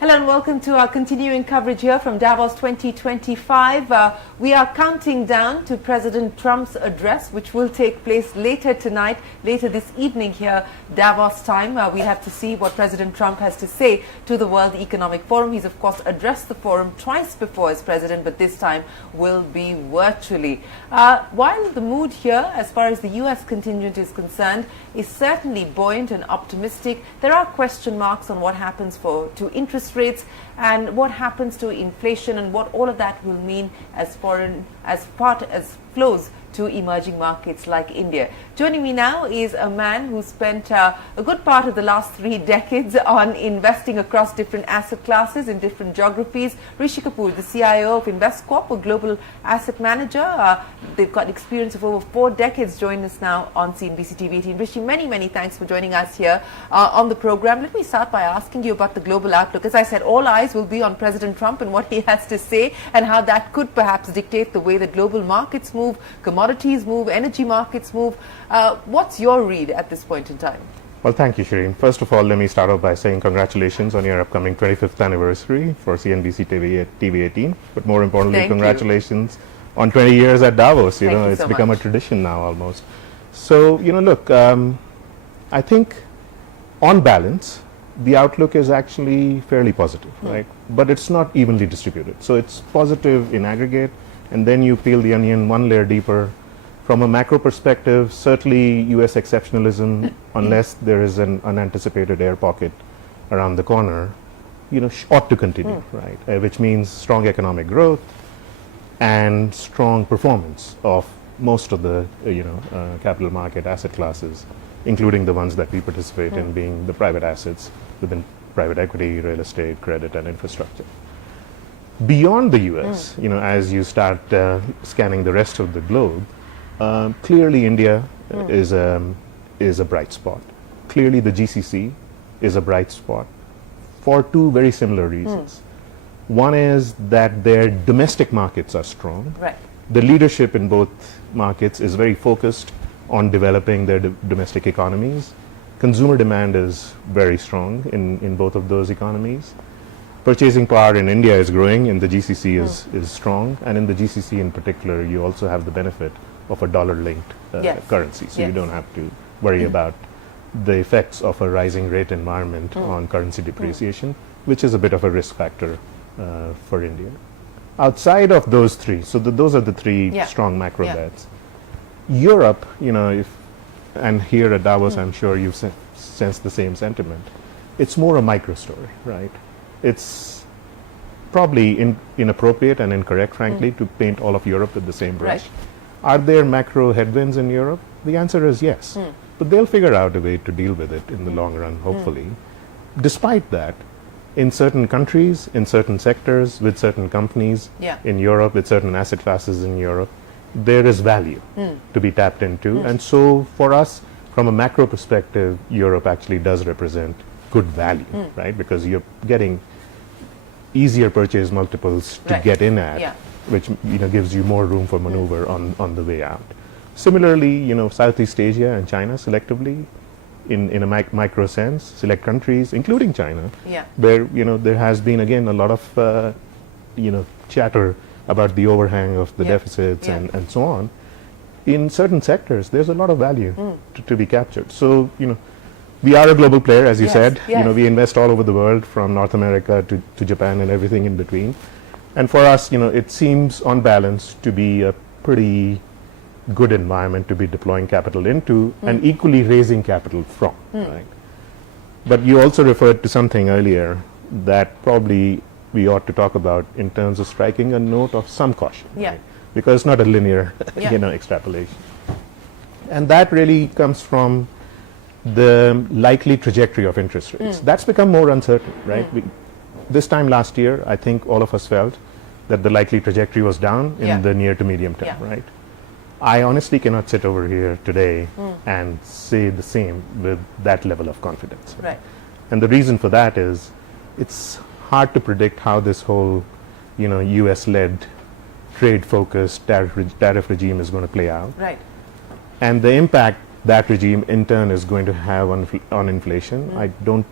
Hello and welcome to our continuing coverage here from Davos 2025. We are counting down to President Trump's address, which will take place later tonight, later this evening here, Davos time. We have to see what President Trump has to say to the World Economic Forum. He's, of course, addressed the forum twice before as president, but this time will be virtually. While the mood here, as far as the U.S. contingent is concerned, is certainly buoyant and optimistic, there are question marks on what happens to interest rates and what happens to inflation and what all of that will mean as flows to emerging markets like India. Joining me now is a man who spent a good part of the last 3 decades on investing across different asset classes in different geographies. Rishi Kapoor, the CIO of Investcorp, a global asset manager. They've got experience of over 4 decades. Join us now on CNBC-TV18. Rishi, many thanks for joining us here on the program. Let me start by asking you about the global outlook. As I said, all eyes will be on President Trump and what he has to say and how that could perhaps dictate the way that global markets move, commodities move, energy markets move. What's your read at this point in time? Well, thank you, Shereen. First of all, let me start off by saying congratulations on your upcoming 25th anniversary for CNBC-TV18. But more importantly, congratulations on 20 years at Davos. You know, it's become a tradition now almost. So, look, I think on balance, the outlook is actually fairly positive, right? But it's not evenly distributed. So it's positive in aggregate, and then you peel the onion one layer deeper. From a macro perspective, certainly U.S. exceptionalism, unless there is an unanticipated air pocket around the corner, ought to continue, right? Which means strong economic growth and strong performance of most of the, capital market asset classes, including the ones that we participate in, being the private assets within private equity, real estate, credit, and infrastructure. Beyond the U.S., as you start scanning the rest of the globe, clearly India is a bright spot. Clearly the GCC is a bright spot for 2 very similar reasons. One is that their domestic markets are strong. Right. The leadership in both markets is very focused on developing their domestic economies. Consumer demand is very strong in both of those economies. Purchasing power in India is growing, and the GCC is strong. And in the GCC in particular, you also have the benefit of a dollar-linked currency. So you don't have to worry about the effects of a rising rate environment on currency depreciation, which is a bit of a risk factor for India. Outside of those 3, so those are the 3 strong macro bets. Europe, and here at Davos, I'm sure you've sensed the same sentiment. It's more a micro story, right? It's probably inappropriate and incorrect, frankly, to paint all of Europe with the same brush. Right. Are there macro headwinds in Europe? The answer is yes. But they'll figure out a way to deal with it in the long run, hopefully. Despite that, in certain countries, in certain sectors, with certain companies in Europe, with certain asset classes in Europe, there is value to be tapped into. And so for us, from a macro perspective, Europe actually does represent good value, right? Because you're getting easier purchase multiples to get in at, which gives you more room for maneuver on the way out. Similarly, Southeast Asia and China selectively, in a micro sense, select countries, including China, where there has been again a lot of chatter about the overhang of the deficits and so on. In certain sectors, there's a lot of value to be captured. So we are a global player, as you said. We invest all over the world, from North America to Japan and everything in between. And for us, it seems on balance to be a pretty good environment to be deploying capital into and equally raising capital from, right? But you also referred to something earlier that probably we ought to talk about in terms of striking a note of some caution, right? Because it's not a linear, extrapolation. And that really comes from the likely trajectory of interest rates. That's become more uncertain, right? This time last year, I think all of us felt that the likely trajectory was down in the near to medium term, right? I honestly cannot sit over here today and say the same with that level of confidence. Right. And the reason for that is it's hard to predict how this whole, US-led, trade-focused tariff regime is going to play out. Right. And the impact that regime in turn is going to have on inflation. I don't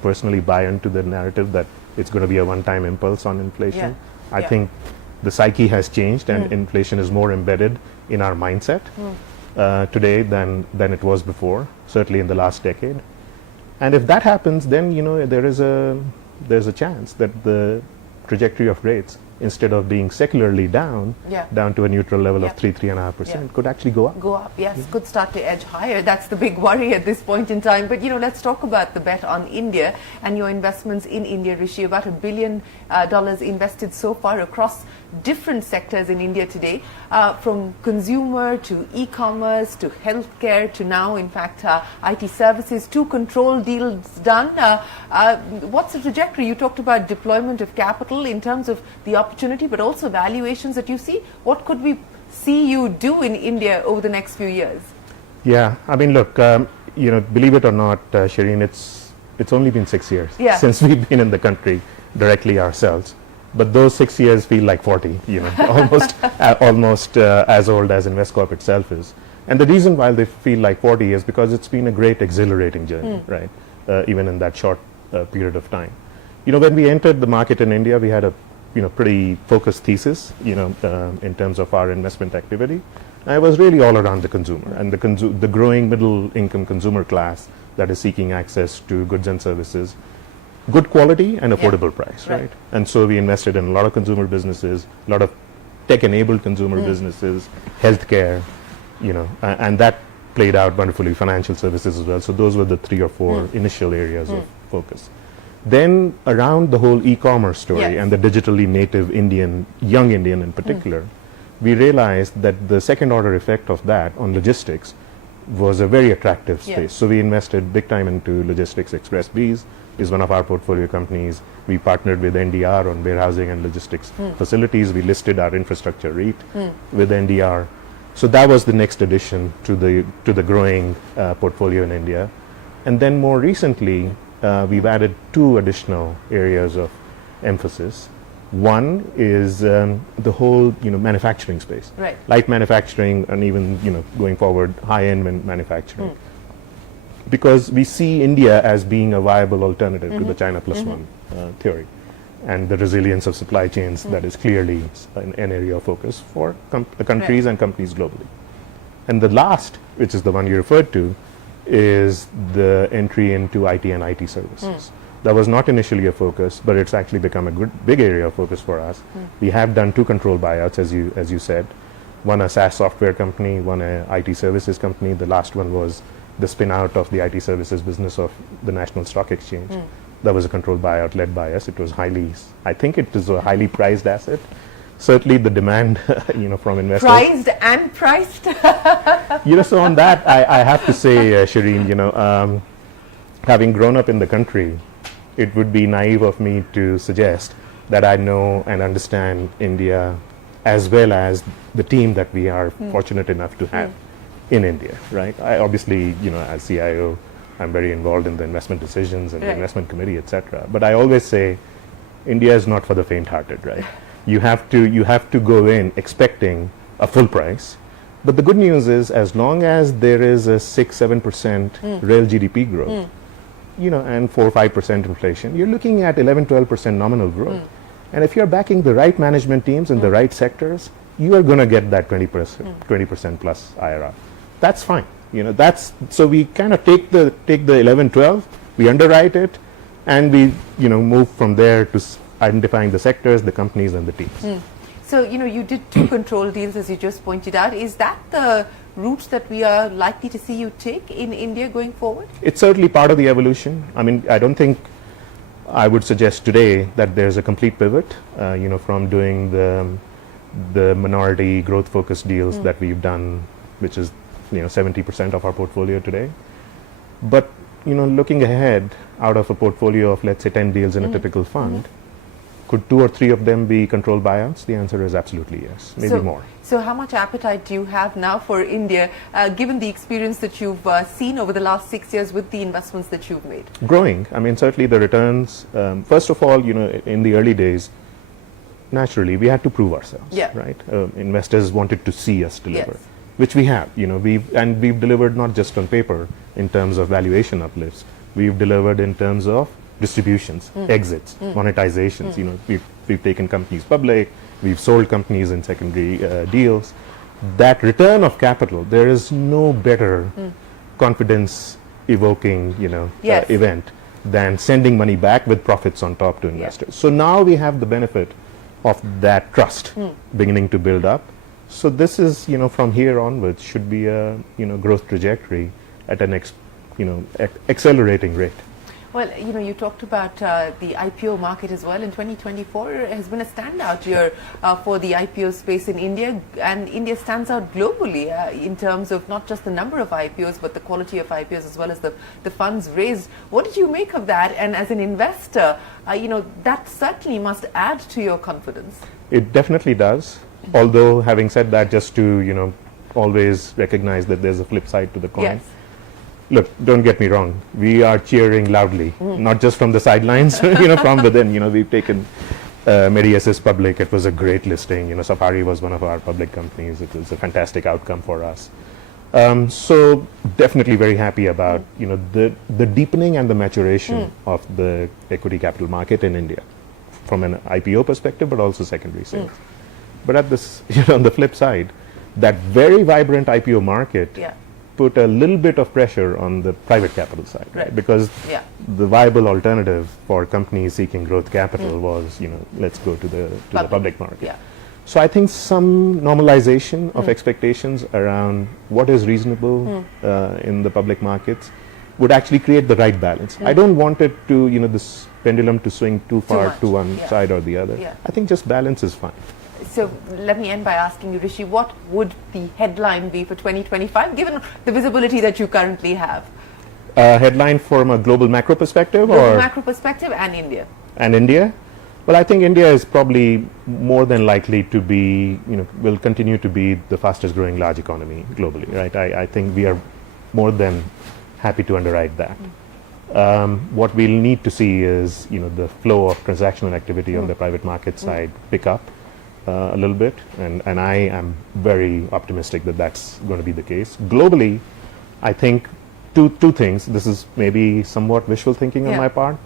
personally buy into the narrative that it's going to be a one-time impulse on inflation. I Yeah. think the psyche has changed, and inflation is more embedded in our mindset today than it was before, certainly in the last decade. And if that happens, then there's a chance that the trajectory of rates, instead of being secularly down to a neutral level of 3.5%, could actually go up. Go up, yes, could start to edge higher. That's the big worry at this point in time. But let's talk about the bet on India and your investments in India, Rishi. About $1 billion invested so far across different sectors in India today, from consumer to e-commerce to healthcare to now, in fact, IT services, 2 control deals done. What's the trajectory? You talked about deployment of capital in terms of the opportunity, but also valuations that you see. What could we see you do in India over the next few years? Yeah, I mean, look, believe it or not, Shereen, it's only been 6 years since we've been in the country directly ourselves. But those 6 years feel like 40, almost as old as Investcorp itself is. And the reason why they feel like 40 is because it's been a great exhilarating journey, right? Even in that short period of time. When we entered the market in India, we had a pretty focused thesis, in terms of our investment activity. And it was really all around the consumer and the growing middle income consumer class that is seeking access to goods and services, good quality and affordable price, right? And so we invested in a lot of consumer businesses, a lot of tech-enabled consumer businesses, healthcare, and that played out wonderfully, financial services as well. So those were the 3 or 4 initial areas of focus. Then around the whole e-commerce story and the digitally native young Indian in particular, we realized that the second order effect of that on logistics was a very attractive space. So we invested big time into Logistics Express. Bees is one of our portfolio companies. We partnered with NDR on warehousing and logistics facilities. We listed our infrastructure REIT with NDR. So that was the next addition to the growing portfolio in India. And then more recently, we've added 2 additional areas of emphasis. One is the whole manufacturing space, light manufacturing, and even going forward high-end manufacturing, because we see India as being a viable alternative to the China plus one theory, and the resilience of supply chains that is clearly an area of focus for countries and companies globally. And the last, which is the one you referred to, is the entry into IT and IT services. That was not initially a focus, but it's actually become a big area of focus for us. We have done 2 controlled buyouts, as you said. One a SaaS software company, one a IT services company. The last one was the spin out of the IT services business of the National Stock Exchange. That was a controlled buyout led by us. It was I think it is a highly prized asset. Certainly the demand, from investors. Prized and priced. So on that, I have to say, Shereen, having grown up in the country, it would be naive of me to suggest that I know and understand India as well as the team that we are fortunate enough to have in India, right? I obviously, as CIO, I'm very involved in the investment decisions and the investment committee, etc. But I always say, India is not for the faint-hearted, right? You have to go in expecting a full price. But the good news is, as long as there is a 6-7% real GDP growth, and 4-5% inflation, you're looking at 11-12% nominal growth. And if you're backing the right management teams in the right sectors, you are going to get that 20% plus IRR. That's fine. So we kind of take the 11-12, we underwrite it, and we move from there to identifying the sectors, the companies, and the teams. So you did 2 control deals, as you just pointed out. Is that the route that we are likely to see you take in India going forward? It's certainly part of the evolution. I mean, I don't think I would suggest today that there's a complete pivot, from doing the minority growth focused deals that we've done, which is 70% of our portfolio today. But looking ahead, out of a portfolio of, let's say, 10 deals in a typical fund, could 2 or 3 of them be controlled buyouts? The answer is absolutely yes, maybe more. So how much appetite do you have now for India, given the experience that you've seen over the last 6 years with the investments that you've made? Growing. I mean, certainly the returns. First of all, in the early days, naturally, we had to prove ourselves, right? Investors wanted to see us deliver, which we have. We've delivered not just on paper in terms of valuation uplifts. We've delivered in terms of distributions, exits, monetizations. You know, we've taken companies public, we've sold companies in secondary deals. That return of capital, there is no better confidence evoking, you know, event than sending money back with profits on top to investors. So now we have the benefit of that trust beginning to build up. So this is, you know, from here onwards should be a, you know, growth trajectory at an accelerating rate. Well, you know, you talked about the IPO market as well. In 2024 has been a standout year for the IPO space in India, and India stands out globally in terms of not just the number of IPOs, but the quality of IPOs as well as the funds raised. What did you make of that? And as an investor, you know, that certainly must add to your confidence. It definitely does. Although, having said that, just to, you know, always recognize that there's a flip side to the coin. Yes. Look, don't get me wrong. We are cheering loudly, not just from the sidelines, you know, from within. You know, we've taken Medi-Assist public. It was a great listing. You know, Safari was one of our public companies. It was a fantastic outcome for us. So definitely very happy about, you know, the deepening and the maturation of the equity capital market in India, from an IPO perspective, but also secondary sales. But at this, you know, on the flip side, that very vibrant IPO market put a little bit of pressure on the private capital side, right? Because the viable alternative for companies seeking growth capital was, you know, let's go to the public market. So I think some normalization of expectations around what is reasonable in the public markets would actually create the right balance. I don't want it to, you know, this pendulum to swing too far to one side or the other. I think just balance is fine. So let me end by asking you, Rishi, what would the headline be for 2025, given the visibility that you currently have? Headline from a global macro perspective? Global macro perspective and India. And India? Well, I think India is probably more than likely to be, you know, will continue to be the fastest growing large economy globally, right? I think we are more than happy to underwrite that. What we'll need to see is, you know, the flow of transactional activity on the private market side pick up a little bit, and I am very optimistic that that's going to be the case. Globally, I think two things. This is maybe somewhat wishful thinking on my part.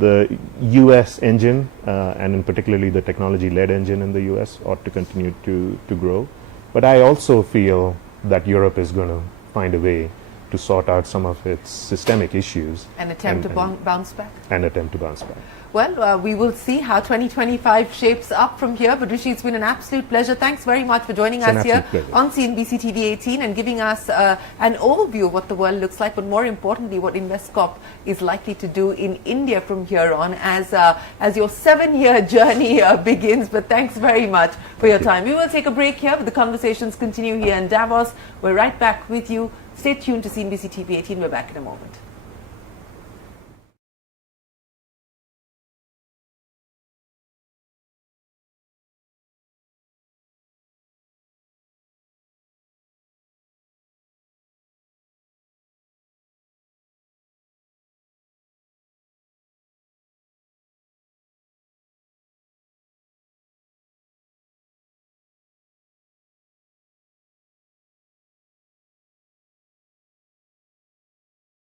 The US engine, and in particularly the technology-led engine in the US, ought to continue to grow. But I also feel that Europe is going to find a way to sort out some of its systemic issues. And attempt to bounce back? And attempt to bounce back. Well, we will see how 2025 shapes up from here. But Rishi, it's been an absolute pleasure. Thanks very much for joining us here on CNBC-TV18 and giving us an overview of what the world looks like, but more importantly, what Investcorp is likely to do in India from here on as your 7-year journey begins. But thanks very much for your time. We will take a break here, but the conversations continue here in Davos. We're right back with you. Stay tuned to CNBC-TV18. We're back in a moment.